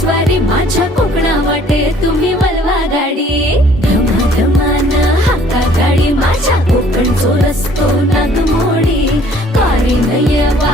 स्वारी माझ्या कोकणा वाटे तुम्ही वळवा गाडी धमाधमान हाका गाडी माझ्या कोकणचो रस्तो नागमोडी कारी नये वा